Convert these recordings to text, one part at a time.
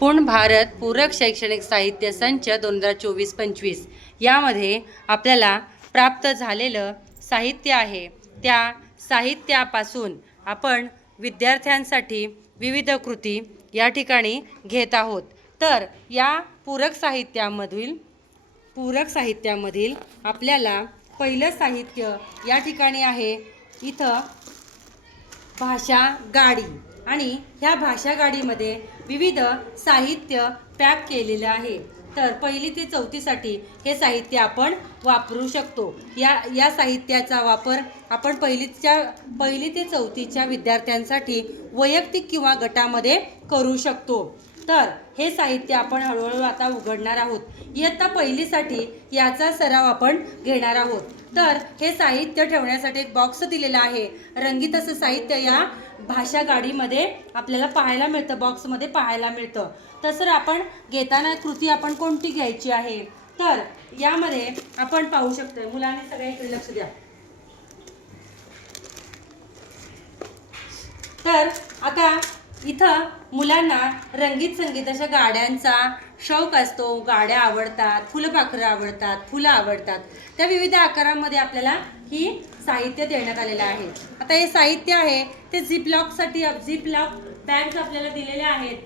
निपुण भारत पूरक शैक्षणिक साहित्य संच 2024-25 यामध्ये आपल्याला प्राप्त झालेलं साहित्य आहे। त्या साहित्यापासून आपण विद्यार्थ्यांसाठी विविध कृती या ठिकाणी घेत आहोत। तर या पूरक साहित्यामधील आपल्याला पहिलं साहित्य या ठिकाणी आहे इथं भाषा गाडी आणि ह्या भाषा गाडीमध्ये विविध साहित्य पॅक केलेले आहे। तर 1ली ते 4थी साठी हे साहित्य आपण वापरू शकतो। या साहित्याचा वापर आपण 1ली ते 4थीच्या विद्यार्थ्यांसाठी वैयक्तिक किंवा गटामध्ये करू शकतो। तर हे साहित्य आपण हळूहळू आता उघडणार आहोत। इयत्ता 1ली साठी याचा सराव आपण घेणार आहोत। तर हे साहित्य ठेवण्यासाठी एक बॉक्स दिलेला आहे। रंगीत असं साहित्य या भाषा गाडीमध्ये आपल्याला पाहायला मिळतं, बॉक्समध्ये पाहायला मिळतं। तसं आपण घेताना कृती आपण कोणती घ्यायची आहे, तर यामध्ये आपण पाहू शकतो। मुलांनी सगळ्यांकडे लक्ष द्या। तर आता इथं मुलांना रंगीत संगीत अशा गाड्यांचा शौक असतो। गाड्या आवडतात, फुलपाखरं आवडतात, फुलं आवडतात। त्या विविध आकारांमध्ये आपल्याला ही साहित्य देण्यात आलेलं आहे। आता हे साहित्य आहे ते झिपलॉक बॅग्स आपल्याला दिलेल्या आहेत।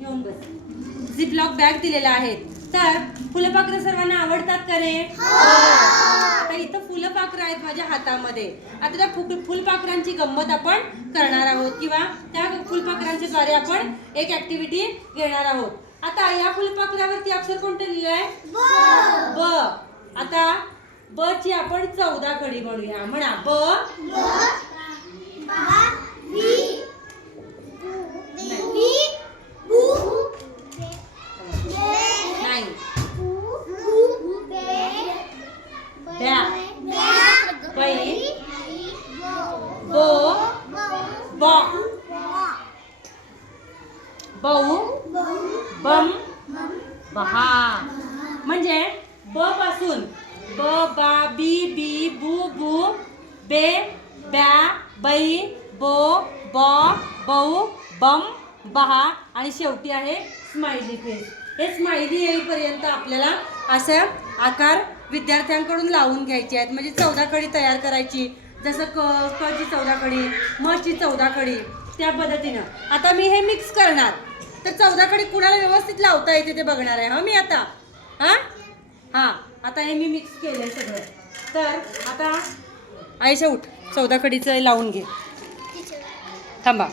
येऊन बस। झिपलॉक बॅग दिलेल्या आहेत। तर फुलपाखरं सर्वांना आवडतात का रे? आता इथं फुलपाखरं आहेत माझ्या हातामध्ये। आता त्या फुलपाखरांची गंमत आपण करणार आहोत किंवा त्या फुलपाखरांच्या द्वारे आपण एक ऍक्टिव्हिटी घेणार आहोत। आता या फुलपाखरावरती अक्षर कोणतं लिहिलं आहे? ब। आता ब ची आपण 14 कडी बनवूया। म्हणा ब बहु बम बहा। म्हणजे ब पासून ब बा बी बी बू बू बे ब्या बै बो ब बहु बम बहा आणि शेवटी आहे स्माइली फेस। हे स्माइली येईपर्यंत आपल्याला असे आकार विद्यार्थ्यांकडून लावून घ्यायचे आहेत। म्हणजे 14 कडी तयार करायची। जसं क ची 14 कडी, म ची 14 कडी, त्या पद्धतीनं आता मी हे मिक्स करणार। तर 14 कडी कुणाला व्यवस्थित लावता येते ते बघणार आहे मी आता। आता हे मी मिक्स केलंय सगळं। तर आता आयशा उठ, 14 कडीचं लावून घे। थांबा,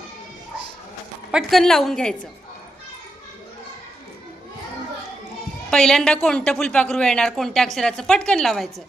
पटकन लावून घ्यायचं। पहिल्यांदा कोणतं फुलपाखरू येणार, कोणत्या अक्षराचं, पटकन लावायचं।